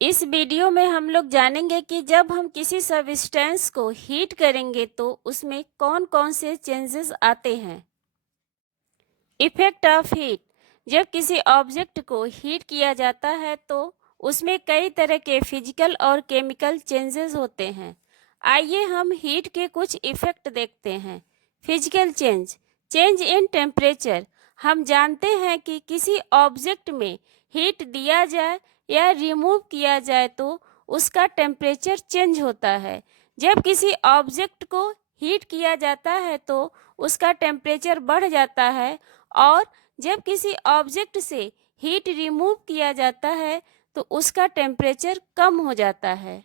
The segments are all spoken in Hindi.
इस वीडियो में हम लोग जानेंगे कि जब हम किसी सब्सटेंस को हीट करेंगे तो उसमें कौन कौन से चेंजेस आते हैं। Effect of heat. जब किसी ऑब्जेक्ट को हीट किया जाता है तो उसमें कई तरह के फिजिकल और केमिकल चेंजेस होते हैं। आइए हम हीट के कुछ इफेक्ट देखते हैं। Physical change. Change in temperature. हम जानते हैं कि किसी ऑब्जेक्ट में हीट दिया जाए या रिमूव किया जाए तो उसका टेम्परेचर चेंज होता है। जब किसी ऑब्जेक्ट को हीट किया जाता है तो उसका टेम्परेचर बढ़ जाता है और जब किसी ऑब्जेक्ट से हीट रिमूव किया जाता है तो उसका टेम्परेचर कम हो जाता है।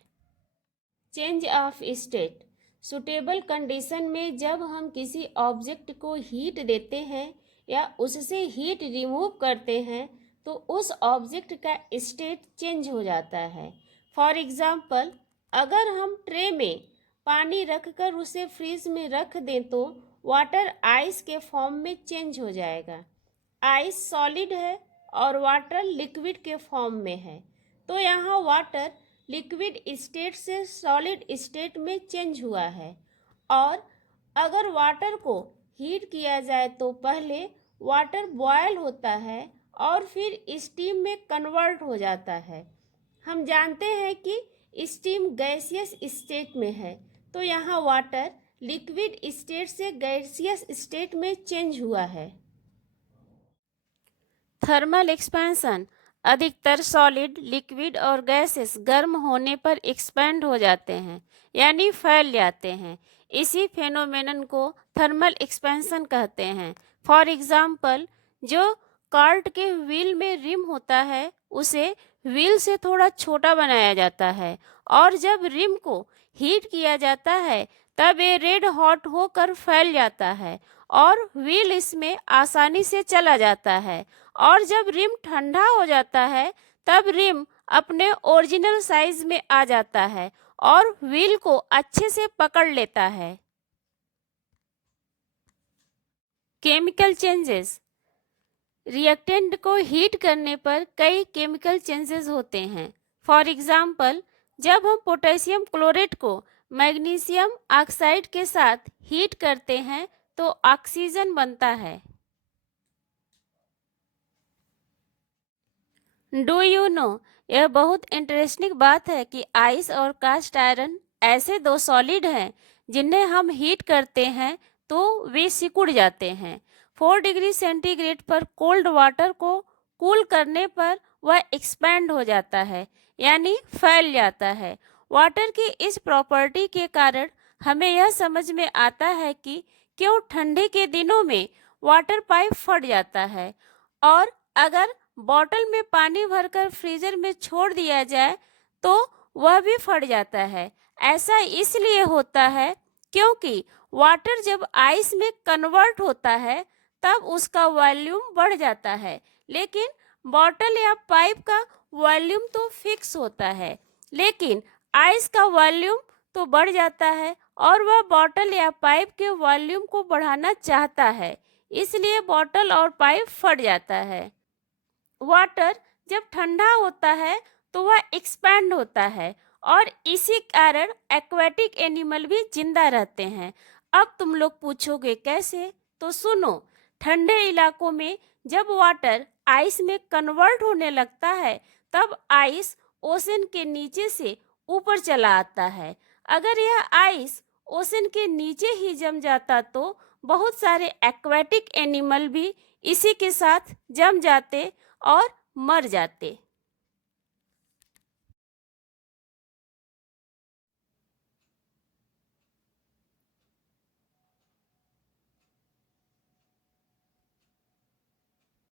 Change of state. Suitable condition में जब हम किसी ऑब्जेक्ट को हीट देते हैं या उससे हीट रिमूव करते हैं तो उस ऑब्जेक्ट का स्टेट चेंज हो जाता है। फॉर एग्जाम्पल, अगर हम ट्रे में पानी रखकर उसे फ्रीज में रख दें तो वाटर आइस के फॉर्म में चेंज हो जाएगा। आइस सॉलिड है और वाटर लिक्विड के फॉर्म में है, तो यहाँ वाटर लिक्विड स्टेट से सॉलिड स्टेट में चेंज हुआ है। और अगर वाटर को हीट किया जाए तो पहले वाटर बॉयल होता है और फिर स्टीम में कन्वर्ट हो जाता है। हम जानते हैं कि स्टीम गैसियस स्टेट में है, तो यहाँ वाटर लिक्विड स्टेट से गैसियस स्टेट में चेंज हुआ है। Thermal expansion. अधिकतर सॉलिड, लिक्विड और गैसेस गर्म होने पर एक्सपेंड हो जाते हैं यानी फैल जाते हैं। इसी फेनोमेनन को थर्मल एक्सपेंशन कहते हैं। फॉर एग्जाम्पल, जो कार्ट के व्हील में रिम होता है उसे व्हील से थोड़ा छोटा बनाया जाता है और जब रिम को हीट किया जाता है तब ये रेड हॉट होकर फैल जाता है और व्हील इसमें आसानी से चला जाता है। और जब रिम ठंडा हो जाता है तब रिम अपने ओरिजिनल साइज में आ जाता है और व्हील को अच्छे से पकड़ लेता है। Chemical changes. रिएक्टेंट को हीट करने पर कई केमिकल चेंजेस होते हैं। फॉर एग्जाम्पल, जब हम पोटेशियम क्लोरेट को मैग्नीशियम ऑक्साइड के साथ हीट करते हैं तो ऑक्सीजन बनता है। डू यू नो, यह बहुत इंटरेस्टिंग बात है कि आइस और कास्ट आयरन ऐसे दो सॉलिड हैं जिन्हें हम हीट करते हैं तो वे सिकुड़ जाते हैं। 4 डिग्री सेंटीग्रेड पर कोल्ड वाटर को कूल करने पर वह एक्सपैंड हो जाता है यानी फैल जाता है। वाटर की इस प्रॉपर्टी के कारण हमें यह समझ में आता है कि क्यों ठंडे के दिनों में वाटर पाइप फट जाता है और अगर बॉटल में पानी भरकर फ्रीजर में छोड़ दिया जाए तो वह भी फट जाता है। ऐसा इसलिए होता है क्योंकि वाटर जब आइस में कन्वर्ट होता है तब उसका वॉल्यूम बढ़ जाता है, लेकिन बॉटल या पाइप का वॉल्यूम तो फिक्स होता है। लेकिन आइस का वॉल्यूम तो बढ़ जाता है और वह बॉटल या पाइप के वॉल्यूम को बढ़ाना चाहता है, इसलिए बॉटल और पाइप फट जाता है। वाटर जब ठंडा होता है तो वह एक्सपैंड होता है और इसी कारण एक्वेटिक एनिमल भी जिंदा रहते हैं। अब तुम लोग पूछोगे कैसे, तो सुनो। ठंडे इलाकों में जब वाटर आइस में कन्वर्ट होने लगता है तब आइस ओशन के नीचे से ऊपर चला आता है। अगर यह आइस ओशन के नीचे ही जम जाता तो बहुत सारे एक्वेटिक एनिमल भी इसी के साथ जम जाते और मर जाते।